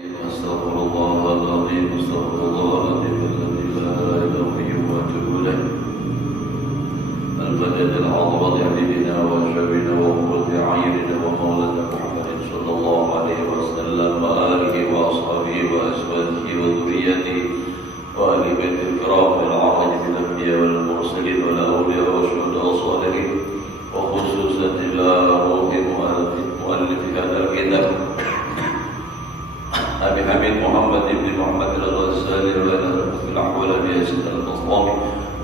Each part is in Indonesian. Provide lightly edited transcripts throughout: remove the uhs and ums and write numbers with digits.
أستغفر الله العظيم أستغفر الله العظيم الذي لا إله إلا هو وأتوب إليه الفجر العظيم لحبيبنا وشفينا وقرة أعيننا ومولانا محمد صلى الله عليه وسلم وآله وأصحابه وأزواجه وذريته وآل بيت الكرام العظيم من الأنبياء والمرسلين والأولياء والشهداء والصالحين وخصوصا إلى روح مؤلف هذا الكتاب أبي حميد محمد بن محمد الغزالي وإلى الأحوال بياسين البسطامي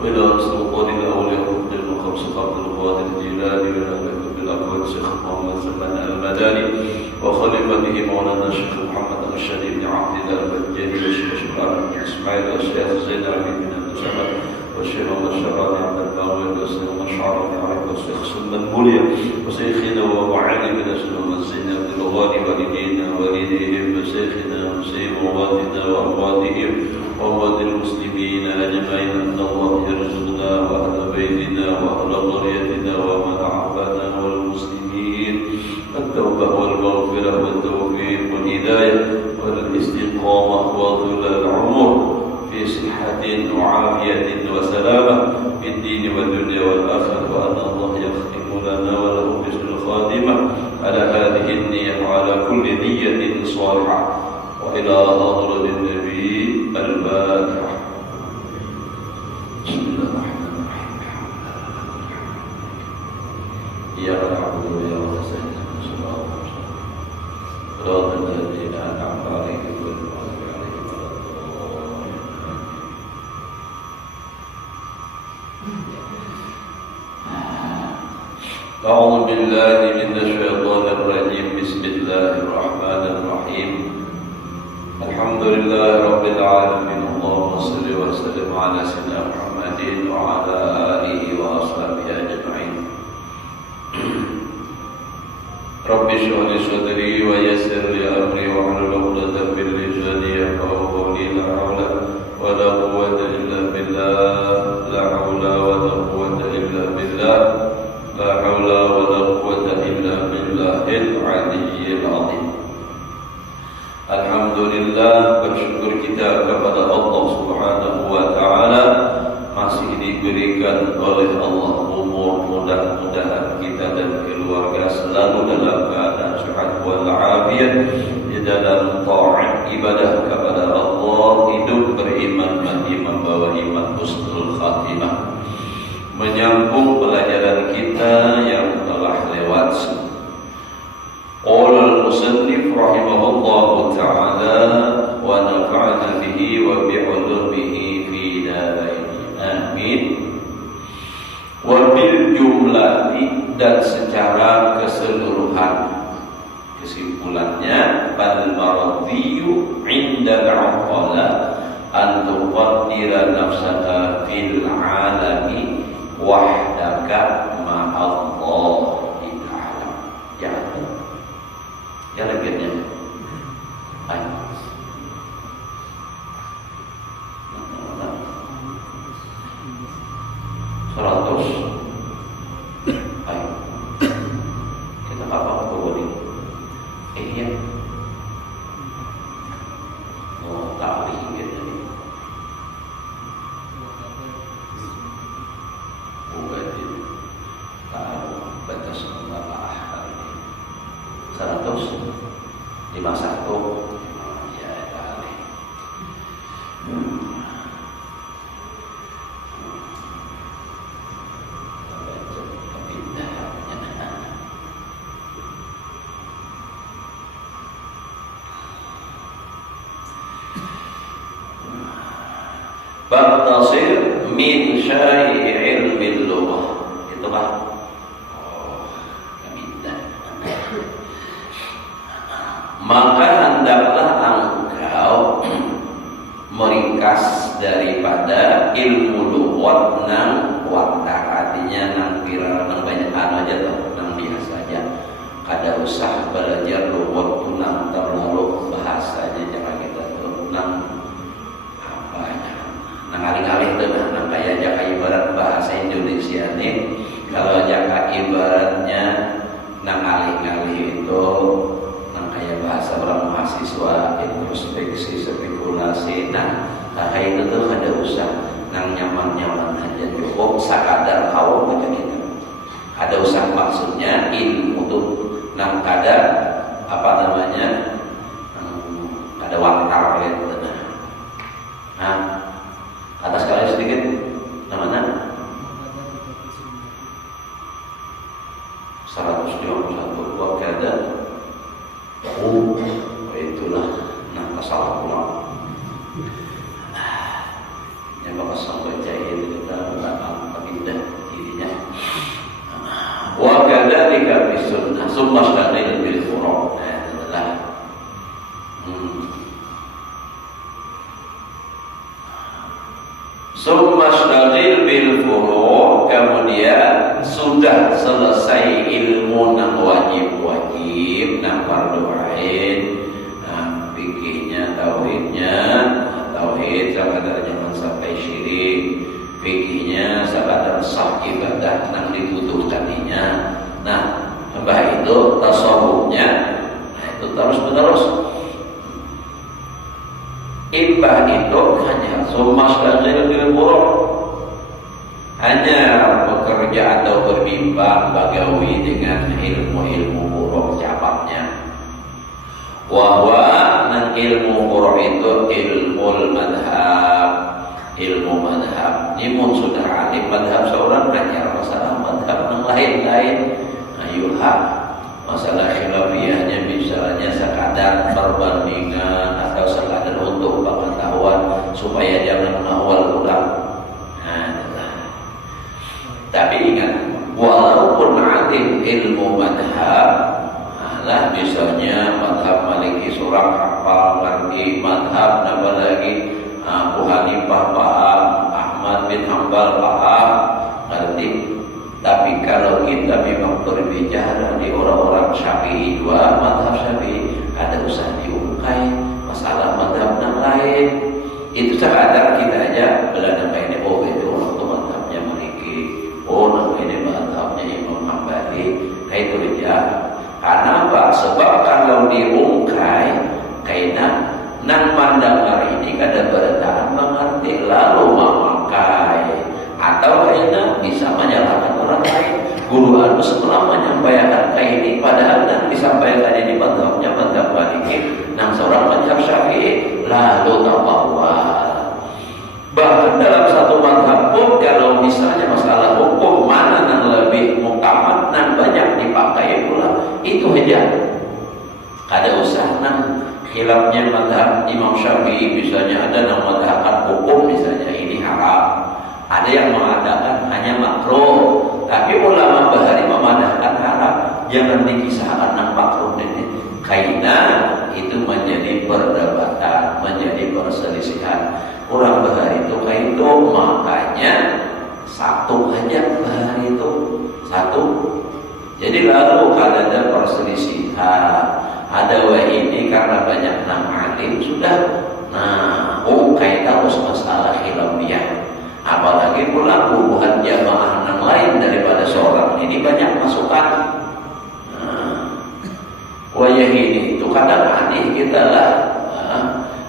وإلى سلطان الأولياء الخمس قبل القوات الجيلاني وإلى الأكبر الشيخ محمد سلمان المداني وخليفته مولانا الشيخ محمد الشريف بن عبد الله البجاني والشيخ شكران بن إسماعيل والشيخ زين العبيد بن الشمال والشيخ محمد الشرع بن عبد الباوي والشيخ مشعر بن عبد والشيخ سلمان بوليا وشيخنا ومعلمنا سلمان الزين عبد الغالي والدينا والديهم وشيخنا وشيخ موادنا وأمواتهم وأموات المسلمين أجمعين أن الله يرزقنا وأهل بيتنا وأهل قريتنا ومن عافانا والمسلمين التوبة والمغفرة والتوفيق والهداية والاستقامة وطول العمر في صحة وعافية وسلامة في الدين والدنيا والآخرة وأن الله يختم لنا وله حسن الخاتمة على هذه النية وعلى كل نية صالحة وإلى حضرة النبي الفاتحة. بسم الله الرحمن الرحيم. إياك نعبد وإياك نستعين صراط الذين أنعمت عليهم غير المغضوب عليهم ولا الضالين. أعوذ بالله من الشيطان الرجيم. بسم الله الرحمن الرحيم. الحمد لله رب العالمين. اللهم صل وسلم على سيدنا محمد وعلى آله وأصحابه أجمعين. رب اشرح لي صدري ويسر لي أمري واحلل عقدة من لساني يفقهوا قولي. لا حول ولا قوة إلا بالله. لا حول ولا قوة إلا بالله. لا حول ولا قوة إلا بالله العلي العظيم. Alhamdulillah, bersyukur kita kepada Allah Subhanahu wa Ta'ala masih diberikan oleh Allah umur, mudah-mudahan kita dan keluarga selalu dalam keadaan sehat walafiat di dalam taat ibadah kepada Allah, hidup beriman mati membawa iman husnul khatimah. Menyambung pelajaran kita yang telah lewat. Qala al-musannif rahimahullahu ta'ala wa nafa'ana bihi wa bi'ulumihi fi darain amin. Wa bil jumlati, dan secara keseluruhan, kesimpulannya bal maradhiyu 'inda al-'aqala an tuqaddira nafsaka fil 'alami wahdaka ma'allah ta'ala. Ya lebihnya. Ayo. Seratus. Ayo. Kita apa ini? Iya. Oh, tak ingat ini. Bukan itu. Tahu batas mengalah hari ini. 100. 51 ya kali. Bab tasir min syai' ilmi lughah. Itu Pak. Maka hendaklah engkau meringkas daripada ilmu lughat nang wadah, artinya nang viral, nang banyak aja tuh, nang biasa aja. Kada usah belajar lughat tuh nang terlalu bahasanya, jangan kita tuh nang apanya, nang alih-alih tuh nang kayak jaka ibarat bahasa Indonesia nih. Kalau jaka ibaratnya nang alih-alih itu kayak bahasa orang spekulasi. Nah, kayak itu tuh ada usah nang nyaman-nyaman aja cukup sakadar kaum macam itu. Ada usah maksudnya ilmu tuh nang kadar apa namanya ada waktar gitu. Nah, atas kalian sedikit namanya 151 wakada. Oh, itulah nah salah pulang. Yang bakal sampai jahit kita akan pindah dirinya. Wakada tiga bisun, summa syadil bil furu'. Adalah summa syadil bil furu', kemudian sudah selesai ilmu nang wajib-wajib, nang fardu ain, fikihnya, tauhidnya, tauhid sekadar jangan sampai syirik, fikihnya sekadar sah ibadah nang dibutuhkaninya. Nah, mbah itu tasawufnya, nah itu terus menerus. Imbah itu hanya sumas dan bil hanya bekerja atau berbimbang bagawi dengan ilmu-ilmu buruk cabangnya. Wahwa dan ilmu buruk itu ilmu madhab. Ilmu madhab ini pun sudah alim madhab seorang belajar masalah madhab yang lain-lain. Ayuha masalah khilafiyahnya misalnya sekadar perbandingan atau sekadar untuk pengetahuan supaya jangan mengawal ulang. Tapi ingat, walaupun alim ilmu madhab, lah misalnya madhab Maliki surah hafal ngerti, madhab apa lagi Abu Hanifah paham, Ahmad bin Hanbal paham ngerti. Tapi kalau kita memang berbicara di orang-orang Syafi'i juga, madhab Syafi'i ada usah diungkai masalah madhab yang lain. Itu sekadar kita aja belanda ini, oh itu waktu madhabnya Maliki, oh ini madhabnya Imam Hambali, kayak itu aja. Karena apa? Sebab kalau diungkai kainan nang mandang ini kada bertahan mengerti lalu memakai atau kainan bisa menyalahkan orang lain. Guru anu setelah menyampaikan kayak ini padahal yang disampaikan ini madhabnya madhab Maliki, nang seorang madhab Syafi'i lalu tawawal. Bahkan dalam satu madhab pun kalau misalnya masalah hukum mana yang lebih muktamad dan banyak dipakai pula, itu aja. Ada usah nang khilafnya madhab Imam Syafi'i misalnya ada yang mengatakan hukum misalnya ini haram, ada yang mengatakan hanya makruh, tapi ulama bahari memandangkan haram. Jangan dikisahkan nang makruh ini, karena itu menjadi perdebatan, menjadi perselisihan. Orang bahari itu kayak itu, makanya satu aja bahari itu satu. Jadi lalu kalau ada perselisihan, ada ini karena banyak nang alim sudah, nah kayak terus masalah khilafiyah. Apalagi pula hubungan jamaah nang lain daripada seorang ini banyak masukan. Wajah ini itu kadang aneh kita lah.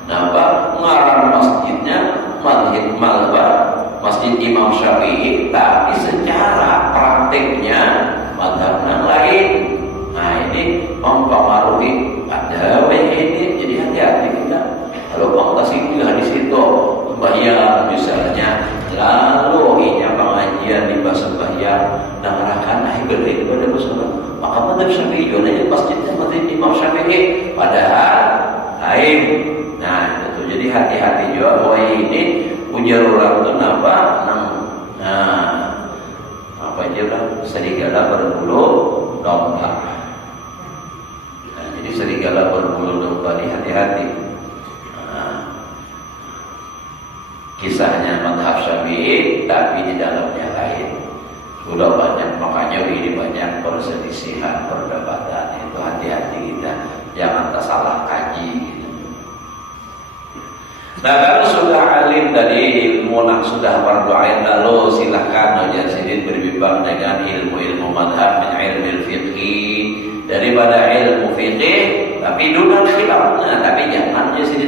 Nampak ngarang masjidnya Masjid Imam Syafi'i, tapi secara praktiknya madhab yang lain. Nah ini mempengaruhi ada ini. Jadi hati-hati kita. Kalau pangkas itu di situ sembahyang misalnya, lalu inya pengajian di sembahyang dan ngerakan ibadah bersama, maka madhab Syafi'i itu masjidnya Masjid Imam Syafi'i, padahal lain. Nah itu jadi hati-hati juga bahwa ini ujar orang itu apa apa aja lah, serigala berbulu domba. Nah, jadi serigala berbulu domba ini hati-hati. Kisahnya madhab Syafi'i tapi di dalamnya lain. Sudah banyak, makanya ini banyak perselisihan, perdebatan. Itu hati-hati kita, jangan tersalah kaji. Nah kalau sudah alim tadi ilmu nak sudah berdoa, lalu silahkan aja sini berbimbang dengan ilmu-ilmu madhab, ilmu fiqih, daripada ilmu fiqih tapi dunan khilaf. Nah tapi jangan jadi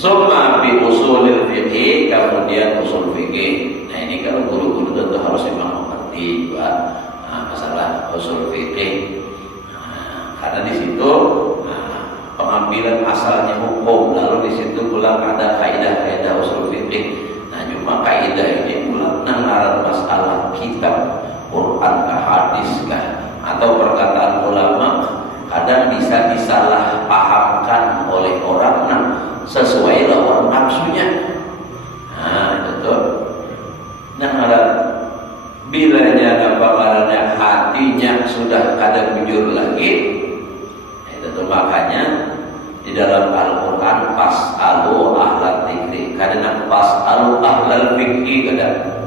Summa bi usulil fiqih, kemudian usul fikih. Nah ini kalau guru-guru tentu harus memang mengerti juga masalah usul fikih. Karena di situ pengambilan asalnya hukum, lalu di situ pula ada kaidah-kaidah usul fikih. Nah cuma kaidah ini pula nangaran masalah kitab Quran kah, hadis kah, atau perkataan ulama kadang bisa disalah pahamkan oleh orang sesuai lawan nafsunya. Nah betul. Nah bilanya karena hatinya sudah ada bujur lagi, itu makanya di dalam Al-Quran pas'alu ahlal dzikri, kadang pas'alu ahlal fikhi kadang.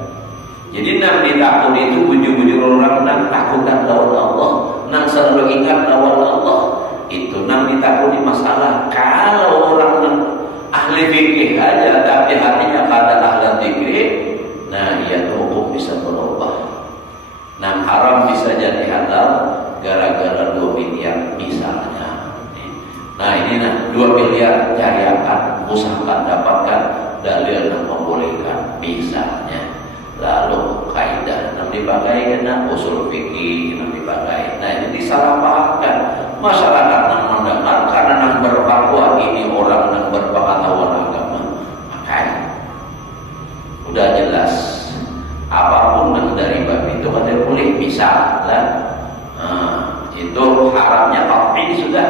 Jadi nang ditakut itu bujur-bujur orang nang takutkan lawan Allah, nang selalu ingat lawan Allah. Itu nang ditakut di masalah. Kalau orang nang ahli fikih aja tapi hatinya kada ahlal dzikri, nah ia tuh hukum bisa berubah. Nang haram bisa jadi halal gara-gara 2 miliar misalnya. Nah ini 2 miliar cariakan, usahakan dapatkan dalil yang membolehkan misalnya. Lalu kaidah yang dipakai kena usul fikih yang dipakai. Nah ini disalahpahamkan masyarakat yang mendengar karena yang berfatwa ini orang yang berpengetahuan agama. Makanya udah jelas apapun yang dari bab itu ada boleh misalnya. Itu haramnya qat'i sudah.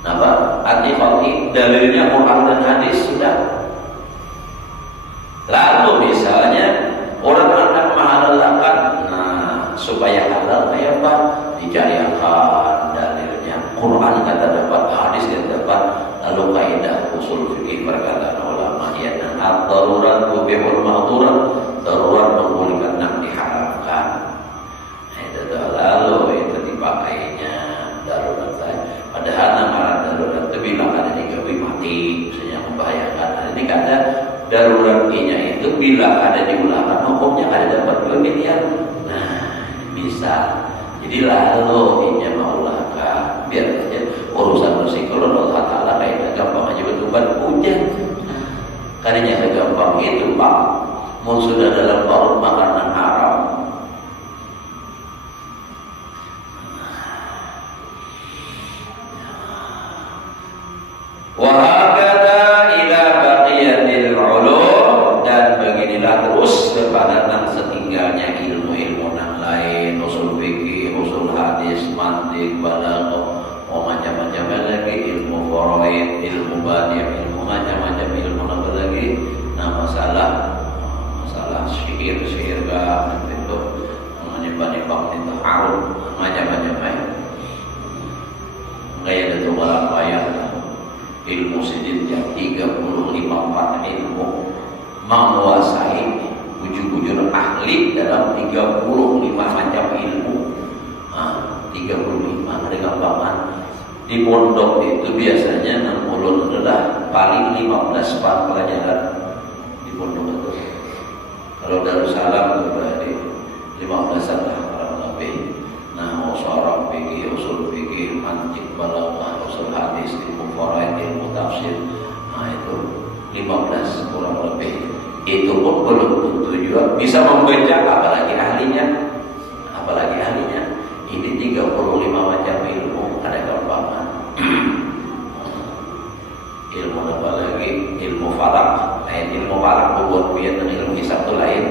Apa? Arti qat'i dalilnya Quran dan hadis sudah. Lalu misalnya orang akan menghalalkan, nah supaya halal kayak apa? Dicarikan dalilnya. Quran kata dapat, hadis kata dapat, lalu kaidah usul fikih perkataan ulama ya, dan ad-darurat tubihul mahdurat, darurat membolehkan yang diharamkan. Itu lalu itu dipakainya darurat. Padahal nama darurat itu bilang ada digawe mati, misalnya membahayakan. Ini kata daruratnya itu bila ada diulangkan hukumnya ada dapat 2 miliar. Nah bisa. Jadi lalu ini Allah biar aja urusan psikolog Allah Taala kayak gampang aja betuban hujan. Karena segampang itu Pak. Mau sudah dalam perut makanan haram. Terus kepadatan setinggalnya ilmu-ilmu yang lain, usul fikih, usul hadis, mantiq, balaghah, macam-macam lagi, ilmu faraid, ilmu badi', ilmu macam-macam ilmu apa lagi. Nah masalah sihir kah itu menyembah-nyembah itu haram, macam-macam kayak ada tuh orang bayar ilmu sedikit 35 ilmu menguasai bujur-bujur ahli dalam 35 macam ilmu. 35 ada gampangan. Di pondok itu biasanya 60 adalah paling 15 pelajaran di pondok itu. Kalau Darussalam itu berarti 15 lah kurang lebih. Nah, usul fikih, usul fikih, mantiq, balaghah, usul hadis, ilmu faraid, ilmu tafsir. Nah, itu 15 kurang lebih. Itu pun belum tentu juga bisa membaca, apalagi ahlinya. Ini 35 macam ilmu ada gampangan. Ilmu apa lagi? Ilmu falak, lain ilmu falak buat biar dan ilmu hisab itu lain.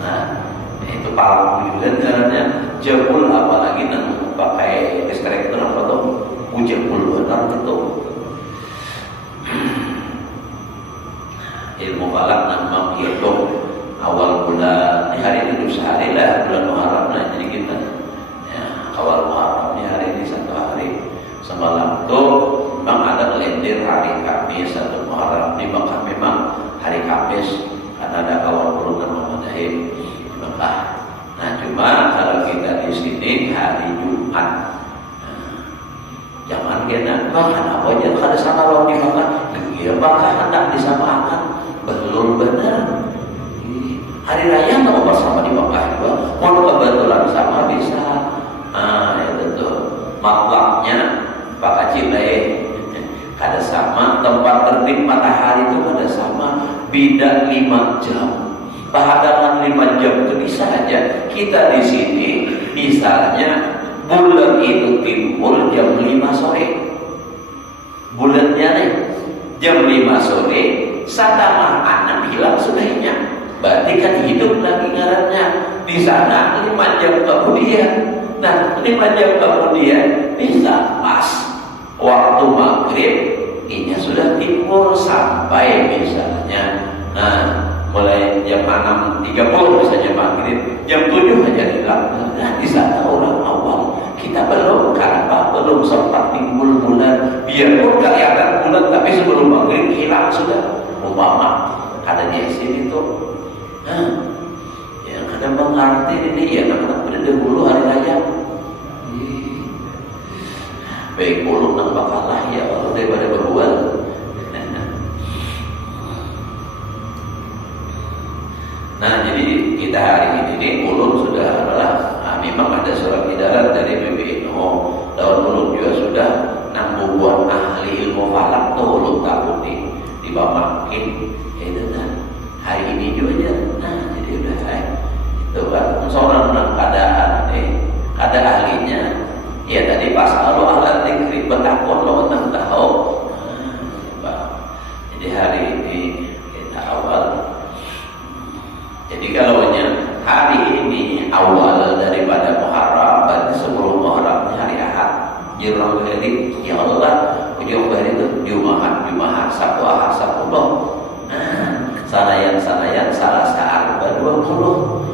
Nah itu falak juga caranya jebul, apalagi dan pakai ekstraktor apa tuh jebul benar itu. Ilmu falak memang hitung awal bulan ini, hari ini sehari lah bulan Muharram lah, jadi kita ya, awal Muharram ini hari ini 1 hari, semalam tuh memang ada kelendir hari Kamis 1 Muharram di Mekah, memang hari Kamis karena ada kawan bulan Muhammadiyah di Mekah. Nah cuma kalau kita di sini hari Jumat. Jangan kena makan apa aja kada sama orang di Mekah. Ya Mekah hendak disamakan. Betul benar. Hari raya nggak bersama di Mekah juga. Mau kebetulan sama bisa. Itu tuh matlaknya Pak Kacilai kada sama, tempat tertib hari itu pada sama, beda 5 jam. Pahadangan 5 jam itu bisa aja. Kita di sini misalnya bulan itu timbul jam 5 sore. Bulannya nih jam 5 sore, satamah anak hilang sudahnya. Berarti kan hidup lagi ngarannya. Di sana 5 jam kemudian. Nah, 5 jam kemudian bisa pas waktu maghrib ini sudah timbul sampai misalnya mulai jam 6.30 misalnya maghrib, jam 7 aja hilang. Nah, di sana orang awam kita belum, karena belum sempat timbul bulan. Biarpun kelihatan bulan, tapi sebelum maghrib hilang sudah. Umpama ada di sini tuh, yang ada mengerti ini ya anak-anak pada dahulu hari raya. Baik bulu nampak kalah ya Allah daripada berbual. Nah, jadi kita hari ini ulun sudah adalah memang ada surat edaran dari PBNU. Tahun ulun juga sudah 6 bubuan ahli ilmu falak tuh ulun takuti di Bamakin. Itu kan hari ini juga. Nah, jadi udah itu kan seorang keadaan ada ahlinya. Ya tadi pas Allah alat dikri betakon lo tentang tahu. Jadi hari ini kita awal. Jadi kalau hari ini awal daripada Muharram, berarti sebelum Muharram hari Ahad. Jirang hari ya Allah, ujung hari itu Jumat, Sabtu, Ahad, Sabtu. Sanayan Selasa, Arba 20.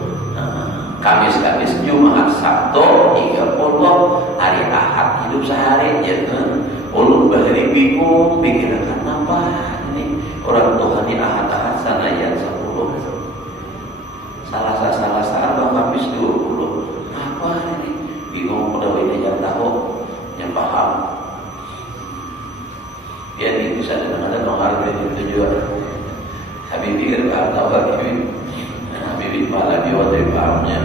Kamis, Jumat, Sabtu 30. Hari Ahad hidup sehari ya kan. Ulun bahari bingung pikirkan apa ini orang Tuhan ini Ahad sanayan 10. Selasa, Arba, Kamis 20. Apa ini? Bingung pada yang tahu, yang paham. Ya ini bisa dengan ada itu juga. Habibie tahu Habibie malah diwati pahamnya.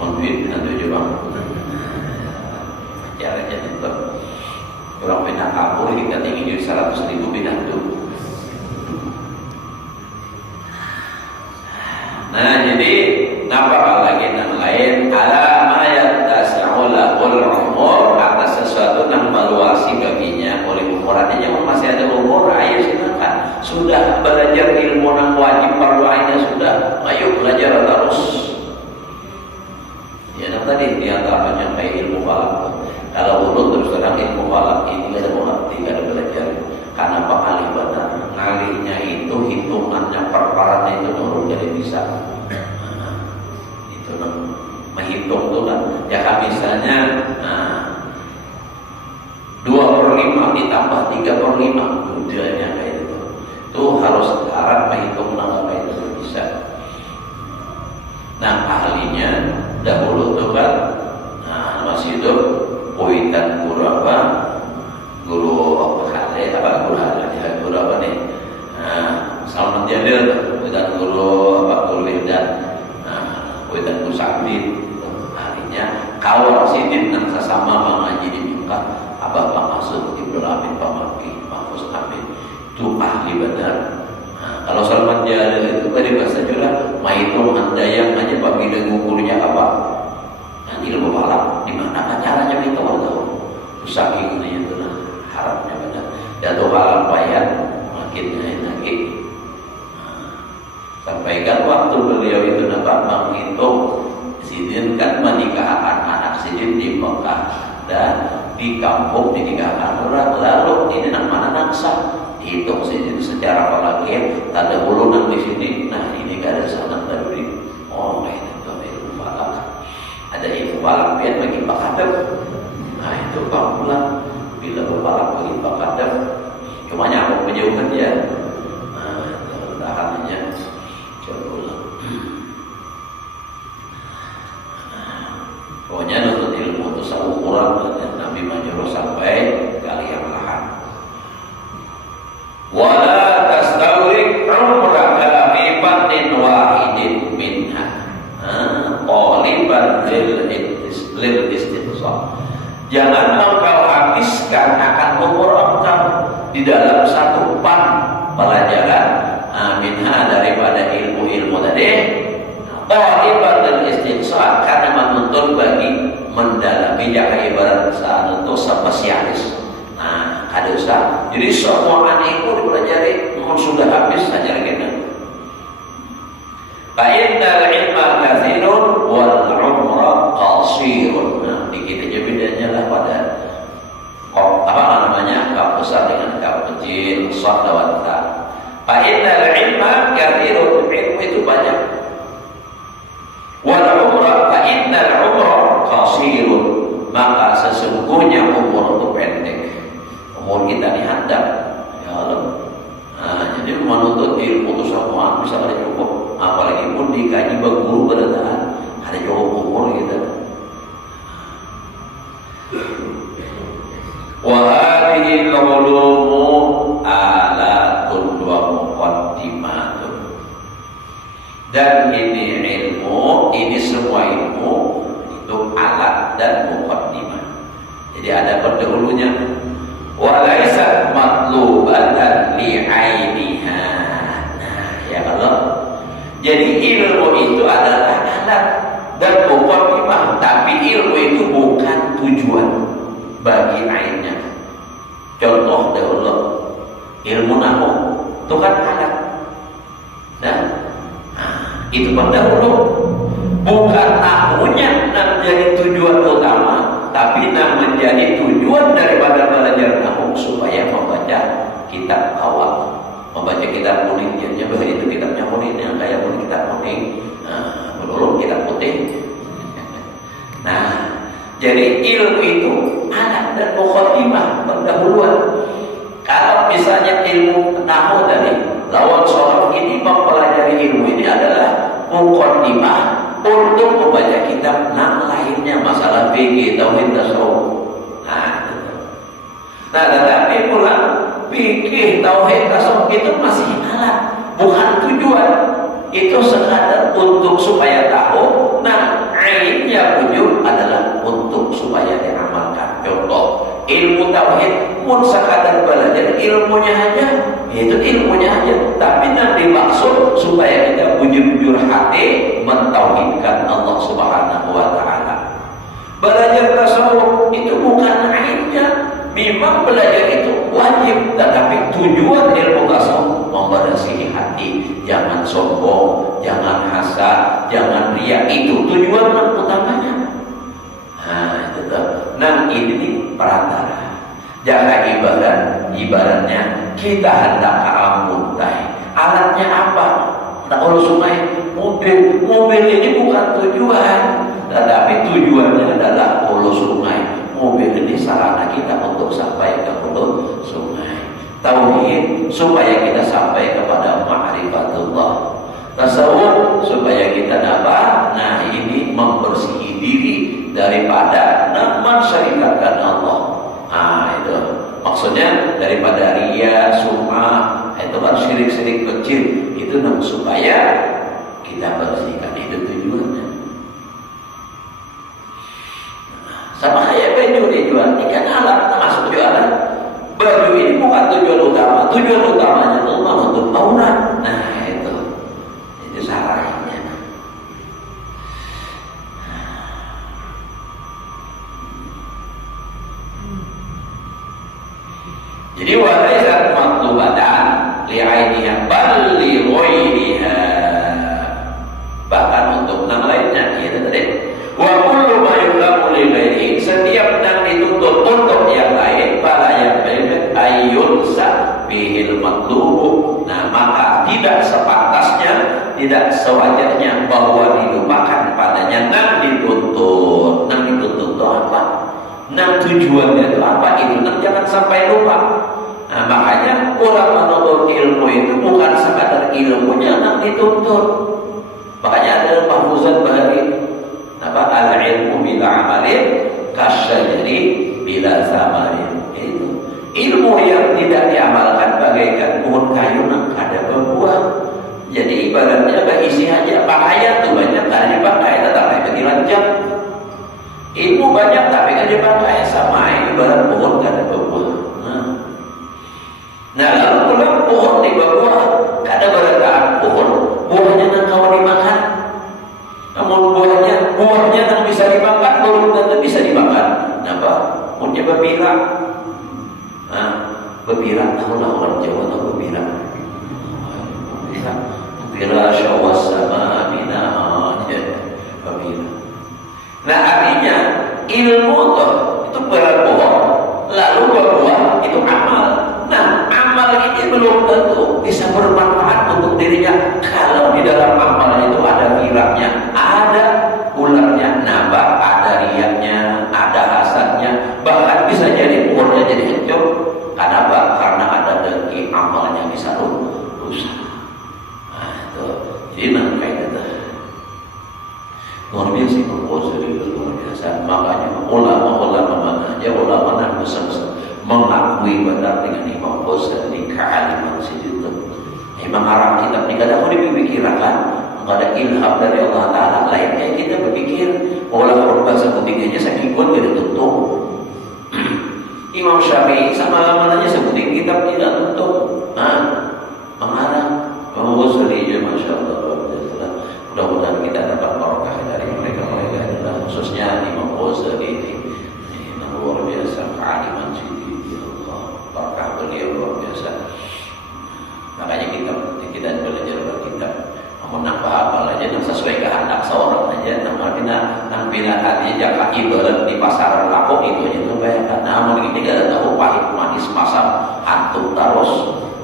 Mungkin nanti juga caranya itu orang pindah kabur hingga tinggi 100.000 pindah itu. Nah, jadi nampak lagi yang lain ala ayat tas'ula umur atas sesuatu yang meluasi baginya oleh umurannya. Yang masih ada umur, ayo silakan. Sudah belajar ilmu yang wajib fardu ainnya sudah, ayo belajar terus. Ya, tadi di antaranya kayak ilmu falak. Kalau ulun terus terang ilmu falak ini ada mengerti, ada belajar. Karena Pak Ali benar, ngalihnya itu hitungannya perparannya itu nurun jadi bisa. Itu menghitung tuh kan. Ya kan misalnya 2/5 ditambah 3/5 modelnya kayak itu. Tuh harus sekarang menghitung nama kayak itu bisa. Nah, ahlinya dahulu tuh kan masih hidup poitan guru apa? Guru apa nih? Salman Jalil dan guru Wirdan, Wirdan Guru Sakti. Akhirnya kawan sidin dan sesama mengaji di Mekah, Abah Pak Masud, Ibrahim Amin, Pak Marfi, Mahfuz Amin. Itu ahli benar. Kalau Salman Jalil itu dari bahasa Jawa, maitung handayang aja bagi gurunya apa? Ilmu falak. Di mana caranya itu tahu? Saking itu lah harapnya benar. Jatuh alam payah makin lagi. Sampaikan waktu beliau itu dapat menghitung sidin kan menikahkan anak sidin di Mekah dan di kampung dinikahkan orang. Lalu ini mana naksa hitung sidin secara apalagi tanda ulunan di sini. Nah ini gak ada sanad tadi. Oh ini tuh ilmu falak. Ada ilmu falak biar bagi Pak Kadep. Nah itu pampulan bila berbalap bagi Pak Kadep. Cuma nyamuk menjauhkan dia. Nah tahanannya coba. Pokoknya nutut ilmu itu seukuran dan Nabi menyuruh sampai kali yang lahan. Wala tastawrik umraka fi batnin wahidin minha. Qaliban lil istisqa. Jangan engkau habiskan akan umur engkau di dalam satu pan minha daripada ilmu-ilmu tadi, thalibatul istiqsal karena menuntut bagi mendalami jaga ibarat saat untuk spesialis. Nah, ada usah. Jadi semua anakku dipelajari, sudah habis saja gitu. Fa innal ilma katsirun wal umra qasirun. Nah, dikit aja bedanya lah pada apa namanya kaf besar dengan kaf kecil, shad dan ta. Fa innal ilma katsirun, ilmu itu banyak. Wal umra fa innal umra qasirun, maka sesungguhnya umur itu pendek. Umur kita dihadap ya Allah. Nah, jadi menuntut ilmu itu semua bisa ada cukup, apalagi pun dikaji berguru berdasar ada cukup umur gitu. Wa hadhihi al-ulumu alatun wa muqaddimatun. Dan ini ilmu, ini semua ilmu itu alat dan muqaddimah. Jadi ada pendahulunya. Wa laysat matlubatan li'ainiha. Nah, ya Allah. Jadi ilmu itu adalah alat dan muqaddimah, tapi ilmu itu bukan tujuan bagi ainnya. Contoh dahulu ilmu nahwu itu kan alat. Nah, itu pendahulu. Bukan nahwunya yang menjadi tujuan utama, tapi yang menjadi tujuan daripada belajar nahwu supaya membaca kitab awal, membaca kitab kuning. Jadinya bahwa itu kitabnya kuning, yang kayak pun kitab kuning, belum kitab putih. Nah, jadi ilmu itu alat dan muqaddimah, pendahuluan. Kalau misalnya ilmu nahwu tadi, lawan shorof ini mempelajari ilmu ini adalah muqaddimah untuk membaca kitab yang lainnya, masalah fikih, tauhid, tasawuf. Nah, tetapi pula fikih, tauhid, tasawuf itu masih alat, bukan tujuan. Itu sekadar untuk supaya tahu. Nah, ainnya wujud adalah untuk supaya diamalkan. Contoh, ilmu tauhid pun sekadar belajar ilmunya aja, itu ilmunya aja. Tapi yang dimaksud supaya kita bujur-bujur hati mentauhidkan Allah Subhanahu wa Ta'ala. Belajar tasawuf itu bukan ainnya. Memang belajar itu wajib, tetapi tujuan ilmu tasawuf membersihi hati. Jangan sombong, jangan hasad, jangan riya. Itu tujuan utamanya. Nah, itu tuh. Nah, ini perantara. Jaga ibaratnya kita hendak ke Amuntai. Alatnya apa? Kalau sungai, mobil ini bukan tujuan, tetapi tujuannya adalah hulu sungai. Mobil ini sarana kita untuk sampai ke hulu sungai. Tauhid supaya kita sampai kepada ma'rifatullah. Tasawuf supaya kita dapat, nah ini membersihi diri daripada mensyarikatkan Allah. Nah itu maksudnya daripada riya, sum'ah, itu kan syirik-syirik kecil. Itu supaya kita bersihkan, itu tujuannya. Sama kayak baju dijual, ini kan alat, termasuk jualan. Baju ini bukan tujuan utama, tujuan utamanya itu menutup aurat. Nah itu salahnya. Jadi walaizat matlubatan li'ainiha bal li ghairiha, bahkan untuk yang lainnya. Itu tadi wa kullu ma yulamu li ghairihi, setiap yang dituntut untuk yang lain fala yabid ayyunsa bihil matlubu. Nah, maka tidak sepantasnya, tidak sewajarnya bahwa dilupakan padanya yang dituntut. Yang dituntut itu apa? Yang tujuannya itu apa? Itu jangan sampai lupa. Nah, makanya orang menuntut ilmu itu bukan sekadar ilmunya yang dituntut. Makanya ada Mahfuzan Bahari, apa? Al-ilmu bila amalin kasyajari bila zamarin. Itu ilmu yang tidak diamalkan bagaikan pohon kayu yang ada berbuah. Jadi ibaratnya isi aja, pakaian tuh banyak tak dipakai, tetapi bagi lanjut. Ilmu banyak tapi kan dipakai, sama ibarat pohon gak ada berbuah. Nah lalu pulang pohon di bawah kada berada Bebira tahu lah, orang Jawa tahu bebira. Bebira syawas sama bina bebira. Nah artinya ilmu itu berbuah, lalu berbuah itu amal. Nah amal ini belum tentu bisa bermanfaat untuk dirinya kalau di dalam amal itu ada firaqnya, ada ularnya, nambah, ada riaknya, ada hasadnya, bahkan bisa jadi umurnya jadi hancur. Kenapa? Karena ada dengki, amalnya bisa rusak. Nah itu, jadi kayak gitu. Luar biasa Imam Ghazali, luar biasa. Makanya ulama-ulama mana aja, ulama yang besar-besar mengakui benar dengan Imam Ghazali kealiman situ. Memang arah kitab ini kadang mau dipikirkan, ada ilham dari Allah Taala. Lainnya kita berpikir, olah bahasa ketiganya saking kuat tidak tutup. Imam Syafi'i sama lamananya sebutin kitab tidak tutup. Mengarang Imam Ghazali, masya Allah. Mudah-mudahan kita dapat barokah dari mereka-mereka adalah khususnya Imam Ghazali ini luar biasa kealiman sini. Allah barokah beliau luar biasa. Makanya kita belajar berkitab, mau nambah apa aja yang sesuai kehendak seorang aja. Nang bina hati jaka ibarat di pasar laku itu aja tuh bayangkan. Namun ini gak ada tahu pahit manis masam hantu terus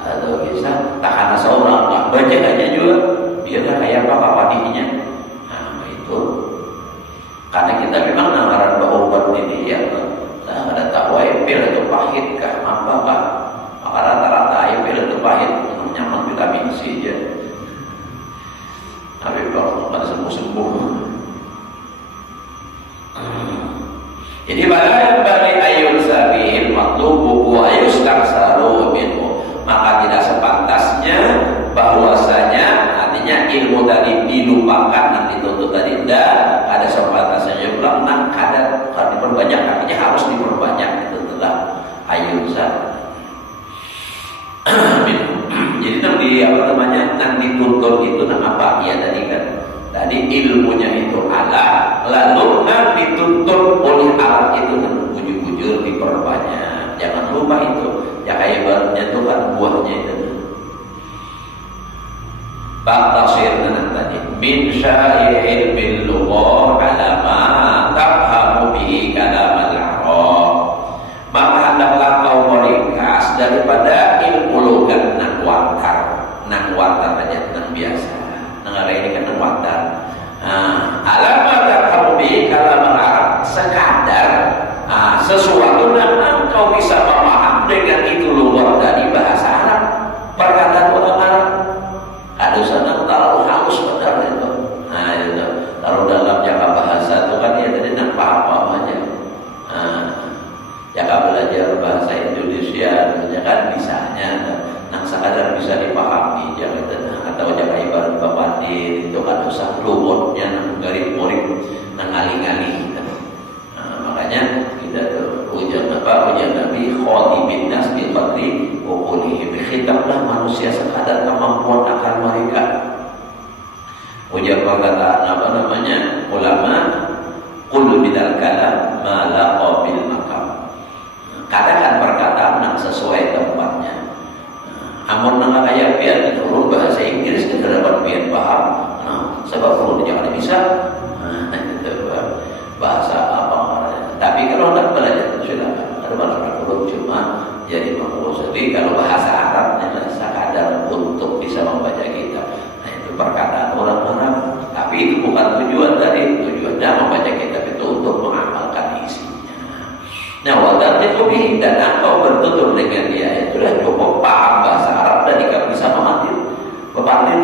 atau bisa tahan seorang nggak baca aja juga. Biarlah kayak apa dirinya. Nah itu karena kita memang namaran obat ini ya. Nah ada tahu pil itu pahit kah apa kah? Maka rata-rata pil itu pahit, nyaman vitamin C aja. Tapi kalau pada sembuh-sembuh. Jadi pada yang bagi ayun sabil matlubu wa yustaksaru minhu, maka tidak sepantasnya bahwasanya ilmu tadi dilupakan dan dituntut tadi tidak ada sepantasnya pulang. Nah kadang kalau diperbanyak artinya harus diperbanyak, itu adalah ayun sabil. Jadi nang dituntut itu nang apa ya tadi kan, tadi ilmunya itu alat, lalu nang dituntut oleh alat itu nang bujur-bujur diperbanyak. Jangan lupa itu ya kayak barunya itu kan buahnya itu bab tafsir tadi min syai'il bil lughah ala ma tafhamu bihi kalam al-arab, maka hendaklah kau meringkas daripada ilmu logat nang watar aja nang biasa nang ini kan nang watar. Ala ma tafhamu bihi kalam al-arab, sekadar sesuatu yang kau bisa memaham dengan itu lughah dari bahasa Arab, perkataan orang Arab. Ada sana terlalu halus benar itu. Nah itu kalau dalam jangka bahasa itu kan ya tadi nak paham aja. Jangka belajar bahasa Indonesia ya kan bisanya nak sekadar bisa dipahami jangan atau jangka ibarat babandin itu kan usah lumutnya nak garip-garip nang alih-alih. Makanya kita ujian Nabi khatibin nas bil qadri uqulihim, khitablah manusia sekadar kemampuan akal mereka. Ujar perkataan ulama qul bidal kalam ma laqa bil maqam, katakan perkataan yang sesuai tempatnya. Amun nang kaya pian turun bahasa Inggris kita dapat pian paham. Sebab perlu jangan bisa bahasa apa. Tapi kalau nggak belajar silakan, ada masalah perlu cuma jadi Ghazali kalau bahasa Arabnya sekadar untuk bisa membaca kitab. Nah itu perkataan orang Arab, tapi itu bukan tujuan tadi. Tujuannya membaca kitab itu untuk mengamalkan isinya. Nah wadah itu dan engkau bertutur dengan dia itulah cukup paham bahasa Arab dan jika bisa memandir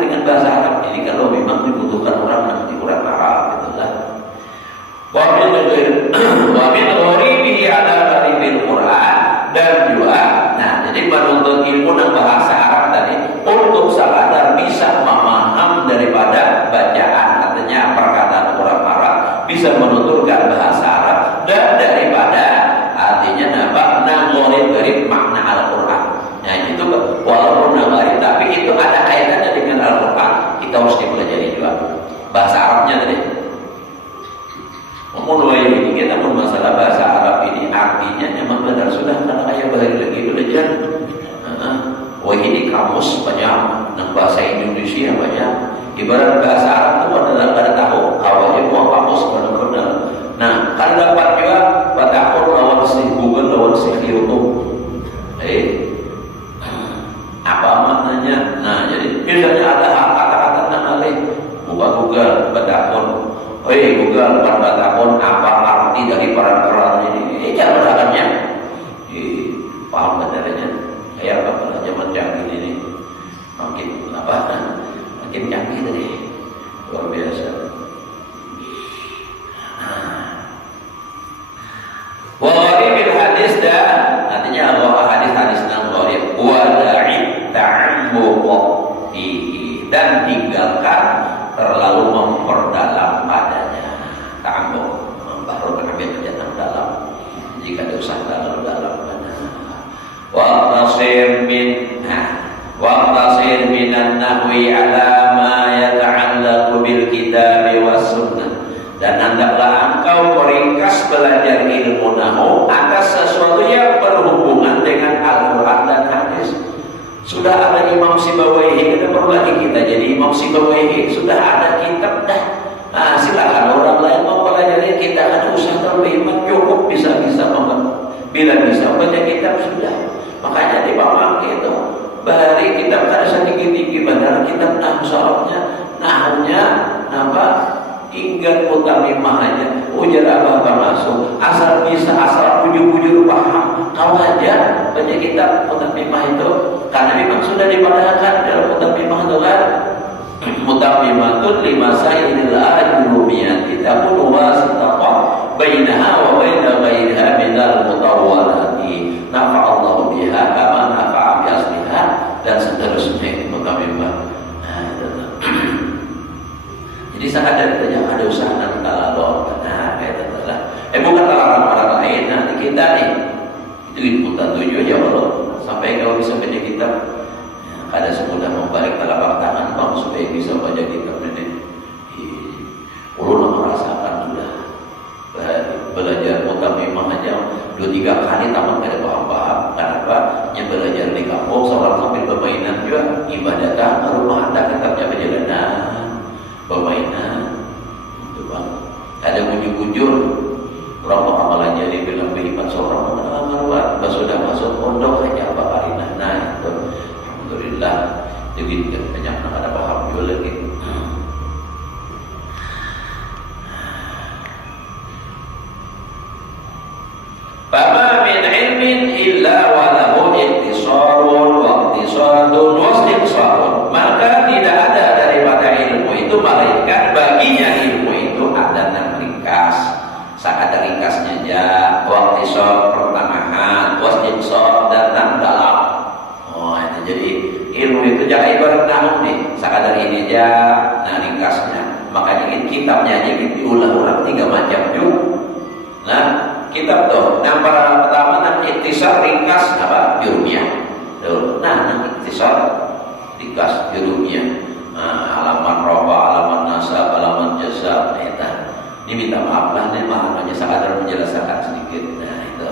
dengan bahasa Arab. Ini kalau memang dibutuhkan orang nanti orang Arab itulah. Wa min gharibihi ala gharibil Quran, dan juga jadi menuntut ilmu dan bahasa Arab tadi untuk sekadar bisa memaham daripada bacaan, artinya perkataan orang Arab bisa menuturkan bahasa Arab dan daripada artinya nagharib makna Al-Quran. Nah itu walaupun nagharib tapi itu ada kaitannya dengan Al-Quran, kita harus dipelajari juga bahasa Arabnya tadi. Kita pun masalah bahasa Arab ini artinya memang benar sudah karena kayak balik lagi belajar. Wah ini kamus banyak, dan bahasa Indonesia banyak. Ibarat bahasa Arab itu pada tahu awalnya buah kamus benar-benar. Nah, kan dapat juga Batahun lawan si Google lawan si YouTube. Apa maknanya? Nah, jadi biasanya ada kata-kata namanya buka Google Batahun. Google Batahun apa arti dari peran-peran ini? Cara beragamnya. Paham benernya? Kayak apa zaman canggih ini? Makin canggih tadi. Luar biasa. Wahari bil hadis dan artinya bahwa hadis-hadis yang gharib wada'i ta'ammuq fihi dan tinggalkan terlalu memperdalam padanya. Ta'ammuq baru ambil yang dalam. Jika ada usaha dalam waqtasir minan nahwi ala ma yata'allaqu bil kitab was sunnah dan hendaklah engkau meringkas belajar ilmu nahwu atas sesuatu yang berhubungan dengan Al-Quran dan hadis. Sudah ada Imam Sibawaihi, kita perlu lagi kita jadi Imam Sibawaihi, sudah ada kitab dah. Silakan orang lain mau pelajari, kita ada usaha terlibat cukup bisa bila bisa baca kitab sudah. Makanya di bawah itu bahari kitab ada tinggi-tinggi benar kitab nahwu sorobnya nahwnya apa ingat mutamimah aja ujar apa masuk asal bisa asal bujur-bujur paham kalau aja baca kitab mutamimah itu karena memang sudah dipadahkan dalam mutamimah itu kan mutamimatun lima sayyidil ajrumiyati takun wasitaqah bainaha wa baina ghairiha minal mutawwalati nafa'allahu biha kama nafa'a bi asliha dan seterusnya mutamimah. Jadi sangat ada usaha nanti kalau bukan larang orang lain nanti kita nih itu inputan tujuh aja Allah sampai kalau bisa baca kitab ada semudah membalik telapak tangan bang supaya bisa baca kitab ini. Ulun merasakan sudah belajar mutamimah aja 2-3 kali tamat kada paham-paham. Kenapa? Yang belajar di kampung seorang sambil bermainan juga ibadah rumah anda kitabnya perjalanan bermainan itu bang ada bujur-bujur orang amalan jadi bilang berlipat seorang mengenal pas sudah masuk pondok hanya apa karinah nah itu alhamdulillah jadi banyak yang ada paham juga lagi. Fama min ilmin illa wa lahu iktisarun wa iktisadun wa istiqsarun. Maka tidak ada daripada ilmu itu malaikat baginya ilmu itu ada dan ringkas. Saat ada ringkasnya aja, wa iktisad pertengahan, wa istiqsad dan dalam. Oh, itu jadi ilmu itu jangan ibarat nahwu nih. Sekadar ini aja, nah ringkasnya. Makanya kitabnya aja diulang-ulang 3 macam juga. Nah, kitab tuh, yang pertama nanti iktisar ringkas apa? Jurumiyah. Nah, iktisar ringkas jurumiyah. Halaman roba, halaman nasab, halaman jazab. Ini minta maaf lah, ini halamannya sekadar menjelaskan sedikit. Nah itu.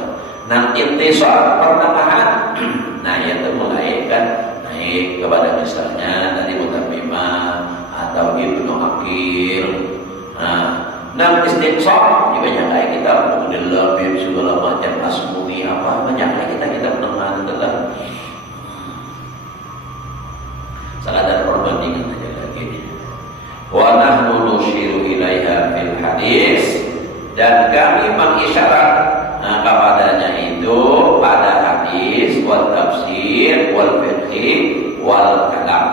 Nah iktisar pertengahan. Nah itu mulai kan naik kepada misalnya dari Mutamimah atau Ibnu Aqil. Nah istiqsar banyak kayak kita mengenal segala macam asmuni apa banyak kayak kita menengah adalah sekadar perbandingan aja lagi. Wa nahnu nushiru ilaiha fil hadis dan kami mengisyarat kepadanya itu pada hadis wal tafsir wal fiqh wal kalam.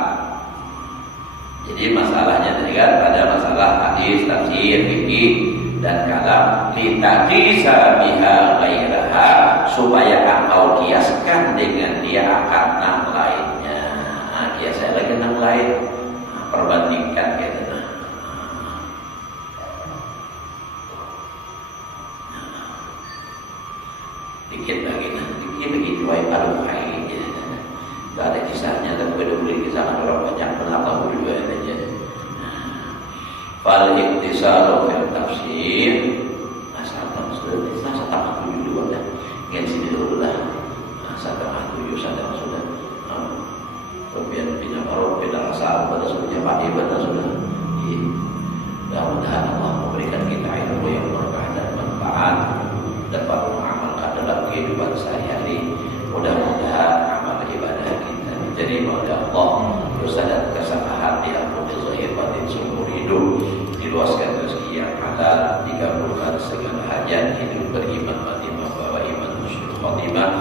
Jadi masalahnya tadi kan pada masalah hadis, tafsir, fikih dan kalam litajisa biha ghairaha supaya engkau kiaskan dengan dia akan yang lainnya. Kiasnya lagi yang lain, perbandingkan gitu. Dikit lagi, dikit begitu baik kalau kain gitu. Gak ada kisahnya, tapi pada boleh kisah orang banyak kenapa juga aja. Fal iktisar fil tafsir, masa tamat dulu dah. Ingat sini dulu lah. 7 sadang sudah. Kemudian bina maruf, bina rasa, pada sudah pada ibadah sudah. Mudah-mudahan Allah memberikan kita ilmu yang berkah dan manfaat, dapat mengamalkan dalam kehidupan sehari-hari. Mudah-mudahan amal ibadah kita menjadi oleh Allah dosa dan kesalahan diampuni zahir batin seumur hidup, diluaskan rezeki yang halal, dikabulkan segala hajat, hidup beriman mati membawa iman husnul khotimah.